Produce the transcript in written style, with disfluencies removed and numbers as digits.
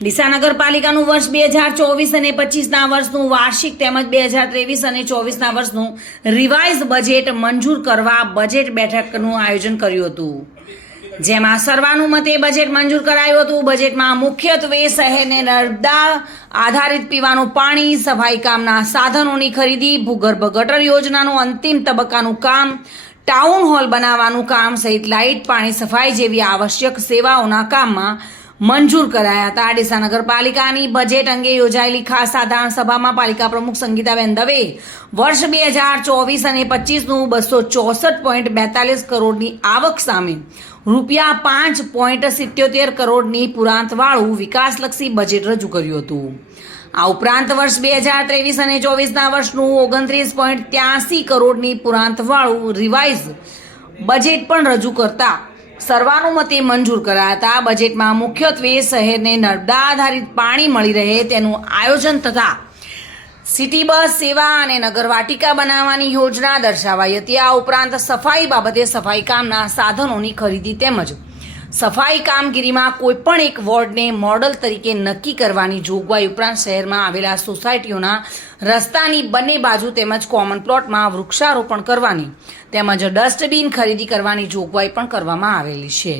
ડીસા નગરપાલિકાનું વર્ષ 2024 અને 25ના વર્ષનું વાર્ષિક તેમજ 2023 અને 24ના વર્ષનું રિવાઇઝ બજેટ મંજૂર કરવા બજેટ બેઠકનું આયોજન કર્યું હતું, જેમાં સર્વાનુમતે બજેટ મંજૂર કરાયું હતું। બજેટમાં મુખ્યત્વે શહેરને નર્મદા આધારિત પીવાનું પાણી, સફાઈ કામના સાધનોની ખરીદી, ભૂગર્ભ ગટર યોજનાનું અંતિમ તબક્કાનું કામ, ટાઉન હોલ બનાવવાનું કામ સહિત લાઇટ, પાણી, સફાઈ જેવી આવશ્યક સેવાઓના કામમાં મંજૂર કરાયા હતા। ડીસા નગરપાલિકાની બજેટ અંગે યોજાયેલી ખાસ સાધારણ સભામાં પાલિકા પ્રમુખ સંગીતાબેન દવે વર્ષ 2024 અને 25નું 264.42 કરોડની આવક સામે રૂપિયા 5.77 કરોડની પુરાંતવાળું વિકાસલક્ષી બજેટ રજૂ કર્યું હતું। આ ઉપરાંત વર્ષ 2023 અને 24ના વર્ષનું 29.83 કરોડની પુરાંતવાળું રિવાઇઝ બજેટ પણ રજૂ કરતા સર્વાનુમતે મંજૂર કરાયા હતા। બજેટમાં મુખ્યત્વે શહેરને નર્મદા આધારિત પાણી મળી રહે તેનું આયોજન તથા સિટી બસ સેવા અને નગરવાટિકા બનાવવાની યોજના દર્શાવાઈ હતી। આ ઉપરાંત સફાઈ બાબતે સફાઈ કામના સાધનોની ખરીદી તેમજ સફાઈ કામગીરીમાં કોઈપણ એક વોર્ડને મોડલ તરીકે નક્કી કરવાની જોગવાઈ ઉપરાંત શહેરમાં આવેલા સોસાયટીઓના રસ્તાની બંને બાજુ તેમજ કોમન પ્લોટમાં વૃક્ષારોપણ કરવાની તેમજ ડસ્ટબિન ખરીદી કરવાની જોગવાઈ પણ કરવામાં આવેલી છે।